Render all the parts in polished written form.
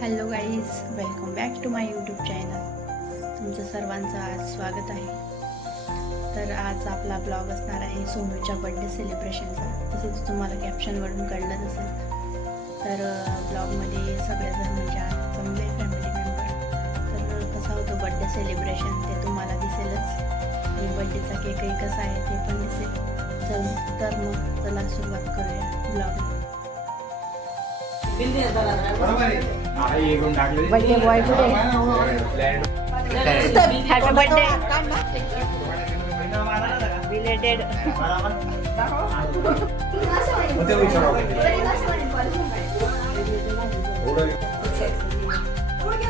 Hello guys, welcome back to my YouTube channel. तुमचं सर्वांचं आज स्वागत आहे. तर आज आपला ब्लॉग असणार आहे सोनूच्या बड्डे सेलिब्रेशनचा. तसं तुम्हाला कॅप्शनवरून कळलं असेल. तर ब्लॉगमध्ये सगळेजण म्हणजे आज चांगले फॅमिली मेंबर. तर कसा होतो बड्डे सेलिब्रेशन ते तुम्हाला दिसेलच. आणि बड्डेचा केकही कसा आहे ते पण दिसेल. तर मग चला सुरुवात करूया ब्लॉगला. बर्थडे बॉय कुठे? Happy birthday belated.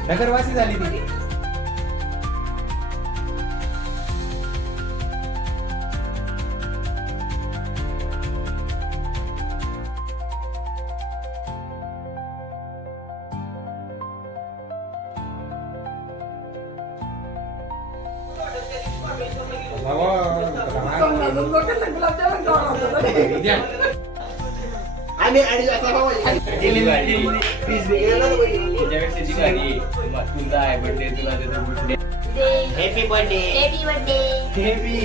नगरवासी झाली ती. Happy birthday happy birthday happy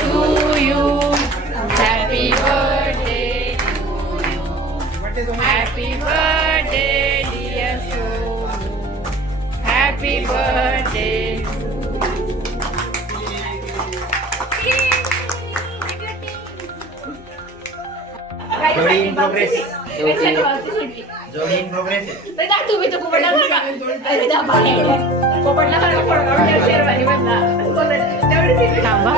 to you. Happy birthday to you. Happy birthday dear Sonu. Happy birthday. जोडी इन प्रोग्रेस. जोडी इन प्रोग्रेस. तुम्ही तर पोपटला शेरवानी थांबा.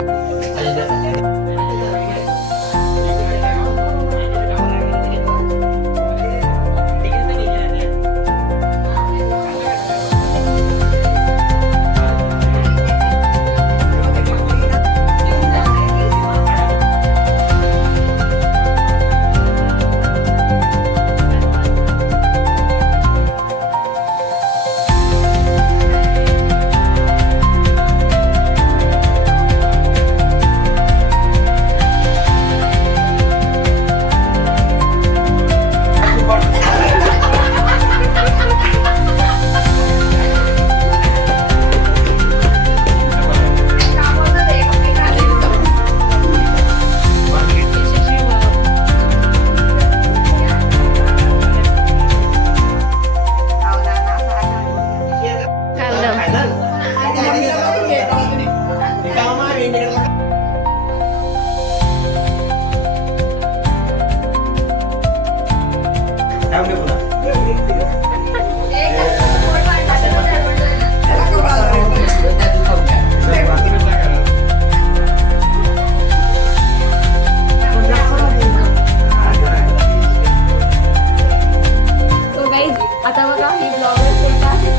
आता बघा ही ब्लॉगर सेट आहे.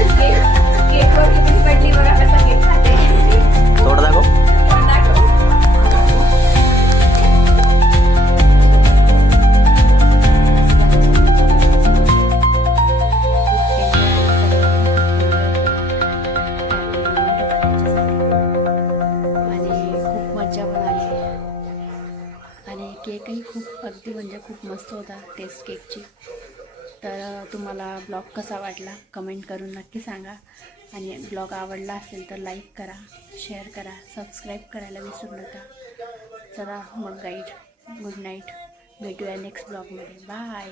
केकवर किती पडली बघा, कसा केक खाते. थोडं दाखव. आणि खूप मजा पण आली. आणि केकही खूप अगदी म्हणजे खूप मस्त होता टेस्ट केकची. तर तुम्हाला ब्लॉग कसा वाटला कमेंट करून नक्की सांगा. आणि ब्लॉग आवडला असेल तर लाईक करा, शेअर करा, सबस्क्राईब करायला विसरू नका. चला मग गाईड, गुड नाईट. भेटूया नेक्स्ट ब्लॉगमध्ये. बाय.